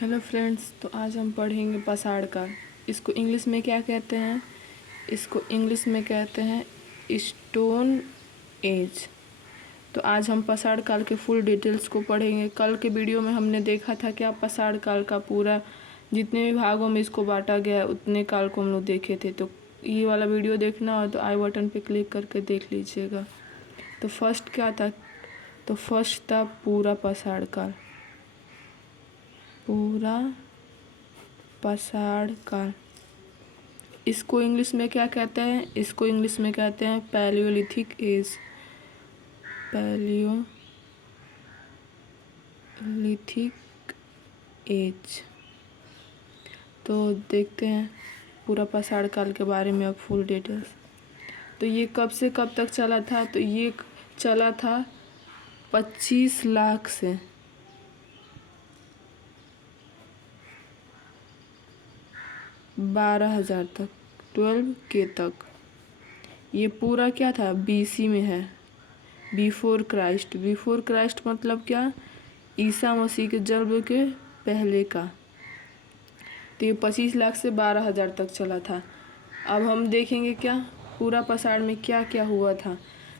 Hello friends, तो आज हम पढ़ेंगे पसाड़ काल। इसको इंग्लिश में क्या कहते हैं? इसको इंग्लिश में कहते हैं स्टोन एज। तो आज हम पसाड़ काल के फुल डिटेल्स को पढ़ेंगे। कल के वीडियो में हमने देखा था कि पसाड़ काल का पूरा जितने भी भागों में इसको बांटा गया उतने काल को हम लोग देखे थे। तो ये वाला वीडियो देखना हो तो आई बटन पे क्लिक करके देख लीजिएगा। तो फर्स्ट क्या था? तो फर्स्ट था पूरा पसाड़ काल। पूरा पसाड़ काल इसको इंग्लिश में क्या कहते हैं? इसको इंग्लिश में कहते हैं पैलियोलिथिक एज। Palaeolithic as. तो देखते हैं पूरा पसाड़ काल के बारे में अब फुल डिटेल्स। तो ये कब से कब तक चला था? तो ये चला था 25 लाख से 12,000 तक, 12K तक। ये पूरा क्या था? BC में है, बिफोर क्राइस्ट। बिफोर क्राइस्ट मतलब क्या? ईसा मसीह के जन्म के पहले का। तो ये 25 लाख से 12,000 तक चला था। अब हम देखेंगे क्या पूरा पसाड़ में क्या क्या हुआ था।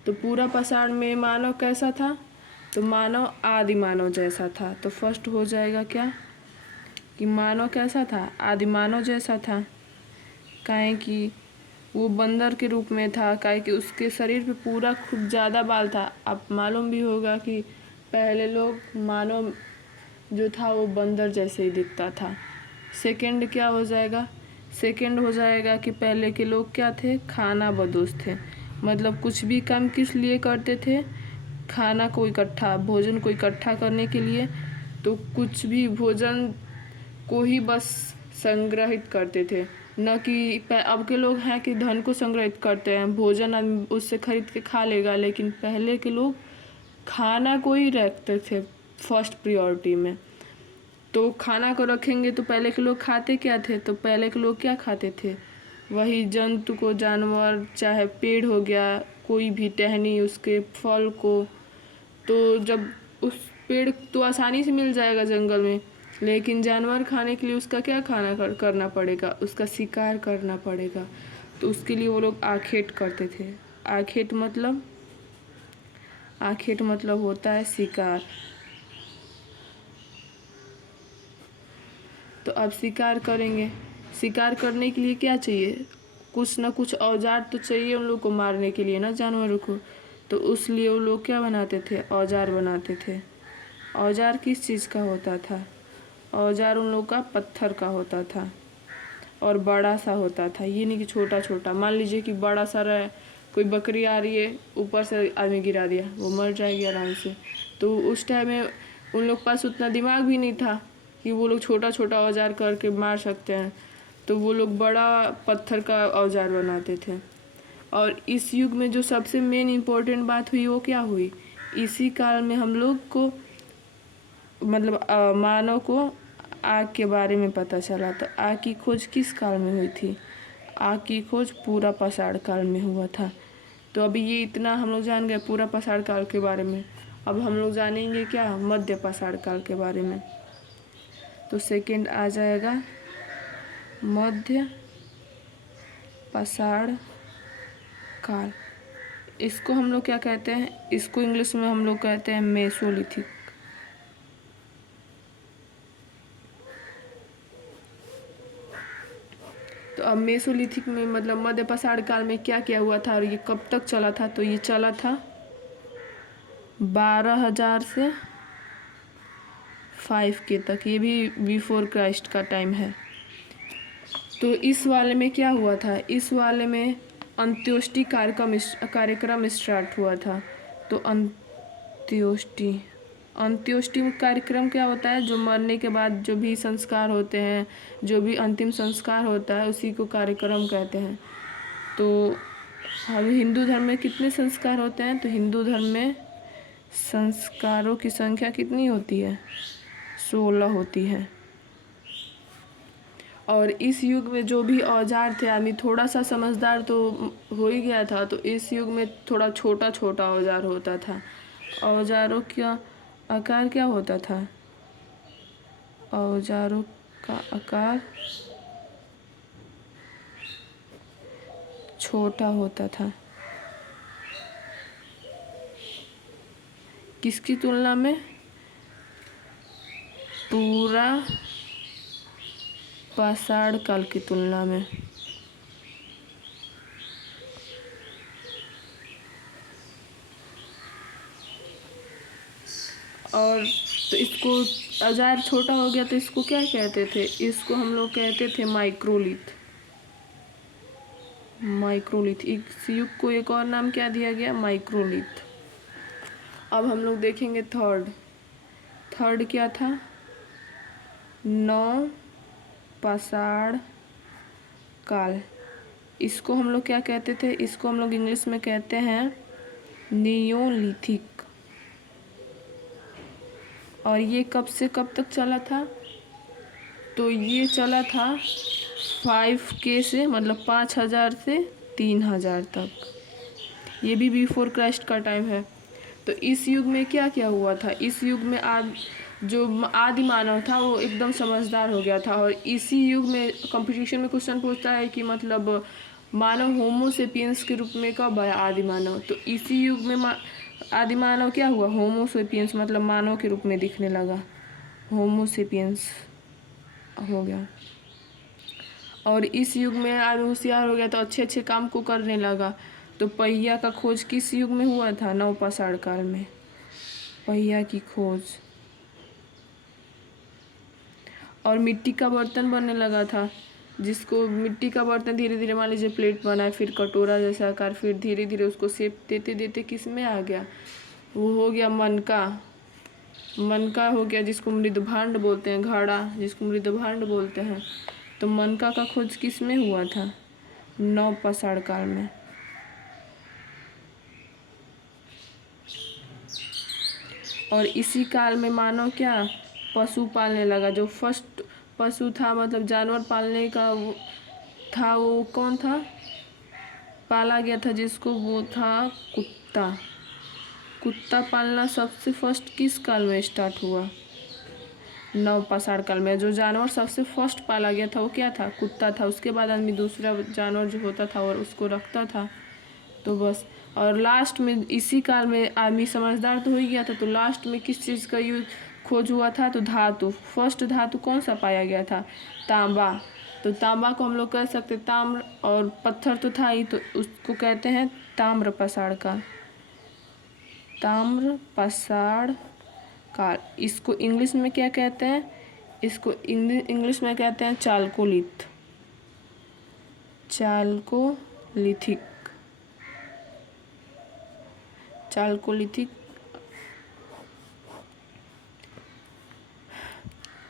तो पूरा पसाड़ में मानव कैसा था? तो मानव आदि मानव जैसा था। तो फर्स्ट हो जाएगा क्या कि मानव कैसा था? आदि मानव जैसा था। काहे कि वो बंदर के रूप में था, काहे कि उसके शरीर पे पूरा खूब ज़्यादा बाल था। आप मालूम भी होगा कि पहले लोग मानव जो था वो बंदर जैसे ही दिखता था। सेकंड क्या हो जाएगा? सेकंड हो जाएगा कि पहले के लोग क्या थे? खाना बदोश थे। मतलब कुछ भी काम किस लिए करते थे? खाना को इकट्ठा, भोजन को इकट्ठा करने के लिए। तो कुछ भी भोजन को ही बस संग्रहित करते थे, न कि अब के लोग हैं कि धन को संग्रहित करते हैं। भोजन उससे खरीद के खा लेगा, लेकिन पहले के लोग खाना को ही रखते थे फर्स्ट प्रायोरिटी में। तो खाना को रखेंगे तो पहले के लोग खाते क्या थे? तो पहले के लोग क्या खाते थे? वही जंतु को, जानवर, चाहे पेड़ हो गया, कोई भी टहनी, उसके फल को। तो जब उस पेड़ तो आसानी से मिल जाएगा जंगल में, लेकिन जानवर खाने के लिए उसका क्या करना पड़ेगा? उसका शिकार करना पड़ेगा। तो उसके लिए वो लोग आखेट करते थे। आखेट मतलब होता है शिकार। तो अब शिकार करेंगे। शिकार करने के लिए क्या चाहिए? कुछ ना कुछ औजार तो चाहिए उन लोग को मारने के लिए ना, जानवरों को। तो उसलिए वो लोग क्या बनाते थे? औजार बनाते थे। औजार किस चीज़ का होता था? औजार उन लोग का पत्थर का होता था और बड़ा सा होता था। ये नहीं कि छोटा छोटा। मान लीजिए कि बड़ा सा रहा है, कोई बकरी आ रही है, ऊपर से आदमी गिरा दिया, वो मर जाएगी आराम से। तो उस टाइम में उन लोग पास उतना दिमाग भी नहीं था कि वो लोग छोटा छोटा औजार करके मार सकते हैं। तो वो लोग बड़ा पत्थर का औजार बनाते थे। और इस युग में जो सबसे मेन इम्पोर्टेंट बात हुई वो क्या हुई? इसी काल में हम लोग को मतलब मानव को आग के बारे में पता चला। तो आग की खोज किस काल में हुई थी? आग की खोज पूरा पसाड़ काल में हुआ था। तो अभी ये इतना हम लोग जान गए पूरा पसाड़ काल के बारे में। अब हम लोग जानेंगे क्या मध्य पसाड़ काल के बारे में। तो सेकंड आ जाएगा मध्य पसाड़ काल। इसको हम लोग क्या कहते हैं? इसको इंग्लिश में हम लोग कहते हैं मेसोलिथिक। तो अब मेसोलिथिक में मतलब मध्य पसाड़ काल में क्या क्या हुआ था और ये कब तक चला था? तो ये चला था 12,000 से 5K तक। ये भी बिफोर क्राइस्ट का टाइम है। तो इस वाले में क्या हुआ था? इस वाले में अंत्योष्टि कार्यक्रम स्टार्ट हुआ था। तो अंत्योष्टि कार्यक्रम क्या होता है? जो मरने के बाद जो भी संस्कार होते हैं, जो भी अंतिम संस्कार होता है, उसी को कार्यक्रम कहते हैं। तो हम हिंदू धर्म में कितने संस्कार होते हैं? तो हिंदू धर्म में संस्कारों की संख्या कितनी होती है? 16 होती है। और इस युग में जो भी औजार थे, आदमी थोड़ा सा समझदार तो हो ही गया था। तो इस युग में थोड़ा छोटा छोटा औजार होता था। औजारों का आकार क्या होता था? औजारों का आकार छोटा होता था। किसकी तुलना में? पूरा पाषाण काल की तुलना में। और तो इसको औजार छोटा हो गया तो इसको क्या कहते थे? इसको हम लोग कहते थे माइक्रोलिथ। माइक्रोलिथ, इस युग को एक और नाम क्या दिया गया? माइक्रोलिथ। अब हम लोग देखेंगे थर्ड क्या था? नौ पाषाण काल। इसको हम लोग क्या कहते थे? इसको हम लोग इंग्लिश में कहते हैं नियोलिथिक। और ये कब से कब तक चला था? तो ये चला था 5K से, मतलब 5000 से 3000 तक। ये भी बिफोर क्राइस्ट का टाइम है। तो इस युग में क्या क्या हुआ था? इस युग में जो आदि मानव था वो एकदम समझदार हो गया था। और इसी युग में कंपटीशन में क्वेश्चन पूछता है कि मतलब मानव होमोसेपियंस के रूप में कब आया आदि मानव? तो इसी युग में आदि मानव क्या हुआ? होमोसेपियंस, मतलब मानव के रूप में दिखने लगा, होमोसेपियंस हो गया। और इस युग में आदमी होशियार हो गया तो अच्छे अच्छे काम को करने लगा। तो पहिया का खोज किस युग में हुआ था? नवपाषाण काल में पहिया की खोज। और मिट्टी का बर्तन बनने लगा था, जिसको मिट्टी का बर्तन धीरे धीरे, मान लीजिए प्लेट बना, फिर कटोरा जैसा आकार, फिर धीरे धीरे उसको शेप देते देते किस में आ गया? वो हो गया मनका। मनका हो गया, जिसको मृदभांड बोलते हैं, घड़ा जिसको मृदभांड बोलते हैं। तो मनका का खोज किस में हुआ था? नवपाषाण काल में। और इसी काल में मानव क्या? पशु पालने लगा। जो फर्स्ट पशु था, मतलब जानवर पालने का वो था, वो कौन था? पाला गया था जिसको, वो था कुत्ता। कुत्ता पालना सबसे फर्स्ट किस काल में स्टार्ट हुआ? नवपाषाण काल में। जो जानवर सबसे फर्स्ट पाला गया था वो क्या था? कुत्ता था। उसके बाद आदमी दूसरा जानवर जो होता था और उसको रखता था। तो बस। और लास्ट में इसी काल में आदमी समझदार तो हो ही गया था, तो लास्ट में किस चीज़ का यूज खोज हुआ था? तो धातु। फर्स्ट धातु कौन सा पाया गया था? तांबा। तो तांबा को हम लोग कह सकते ताम्र, और पत्थर तो था ही, तो उसको कहते हैं ताम्र पाषाण काल। ताम्र पाषाण काल। इसको इंग्लिश में क्या कहते हैं? इसको इंग्लिश में कहते हैं चाल्कोलिथ। चाल्कोलिथिक। चाल्कोलिथिक।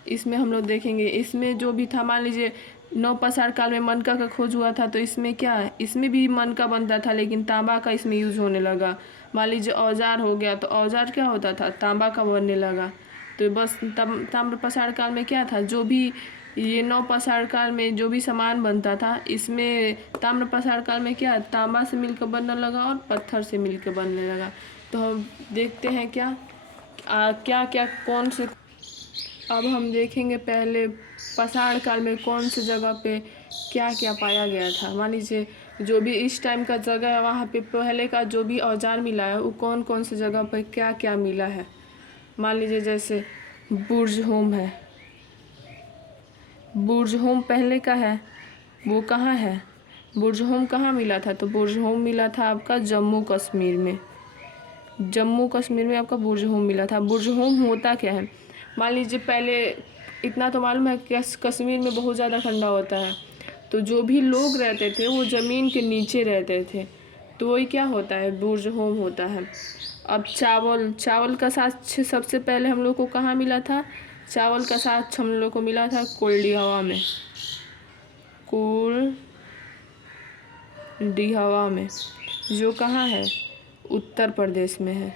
इसमें हम लोग देखेंगे, इसमें जो भी था, मान लीजिए नवपाषाण काल में मनका का खोज हुआ था, तो इसमें क्या है? इसमें भी मनका बनता था, लेकिन तांबा का इसमें यूज होने लगा। मान लीजिए औजार हो गया, तो औजार क्या होता था? तांबा का बनने लगा। तो बस ताम्रपाषाण काल में क्या था? जो भी ये नवपाषाण काल में जो भी सामान बनता था, इसमें ताम्रपाषाण काल में क्या? तांबा से मिलकर बनने लगा और पत्थर से मिलकर बनने लगा। तो हम देखते हैं क्या क्या क्या कौन से। अब हम देखेंगे पहले पाषाण काल में कौन सी जगह पे क्या क्या पाया गया था। मान लीजिए जो भी इस टाइम का जगह है, वहाँ पे पहले का जो भी औजार मिला है वो कौन कौन सी जगह पे क्या क्या मिला है। मान लीजिए जैसे बुर्ज होम है। बुर्ज होम पहले का है, वो कहाँ है? बुर्ज होम कहाँ मिला था? तो बुर्ज होम मिला था आपका जम्मू कश्मीर में। जम्मू कश्मीर में आपका बुर्ज होम मिला था। बुर्ज होम होता क्या है? मान लीजिए पहले इतना तो मालूम है कि कश्मीर में बहुत ज़्यादा ठंडा होता है, तो जो भी लोग रहते थे वो ज़मीन के नीचे रहते थे, तो वही क्या होता है? बुर्ज होम होता है। अब चावल का साक्ष्य सबसे पहले हम लोग को कहाँ मिला था? चावल का साक्ष्य हम लोग को मिला था कोल्डिहवा में। कोल्डिहवा में, जो कहाँ है? उत्तर प्रदेश में है।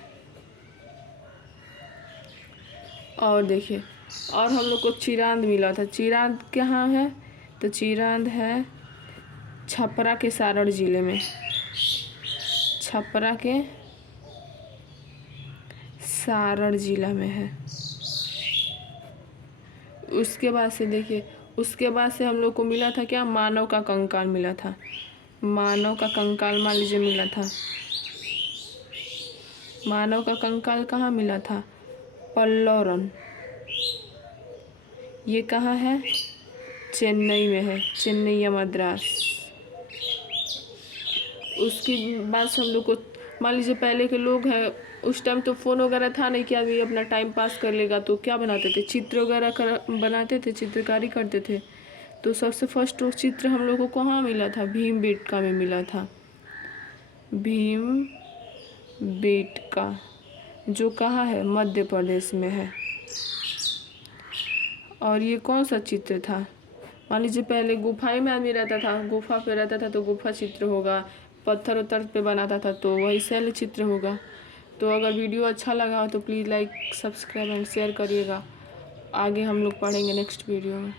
और देखिए, और हम लोग को चिरांद मिला था। चिरांद कहाँ है? तो चिरांद है छपरा के सारण जिले में। छपरा के सारण जिला में है। उसके बाद से देखिए, उसके बाद से हम लोग को मिला था क्या, मानव का कंकाल मिला था। मानव का कंकाल मान लीजिए मिला था। मानव का कंकाल कहाँ मिला था, पल्लौरन। ये कहाँ है, चेन्नई में है, चेन्नई या मद्रास। उसके बाद से हम लोग को मान लीजिए पहले के लोग हैं, उस टाइम तो फ़ोन वगैरह था नहीं कि आदमी अपना टाइम पास कर लेगा, तो क्या बनाते थे, चित्र वगैरह बनाते थे, चित्रकारी करते थे। तो सबसे फर्स्ट वो चित्र हम लोग को कहाँ मिला था, भीमबेटका में मिला था। भीमबेटका जो कहाँ है, मध्य प्रदेश में है। और ये कौन सा चित्र था, मान लीजिए पहले गुफाई में आदमी रहता था, गुफा पे रहता था तो गुफा चित्र होगा, पत्थर उत्थर पे बनाता था तो वही शैल चित्र होगा। तो अगर वीडियो अच्छा लगा हो तो please like, subscribe and share करिएगा। आगे हम लोग पढ़ेंगे नेक्स्ट वीडियो में।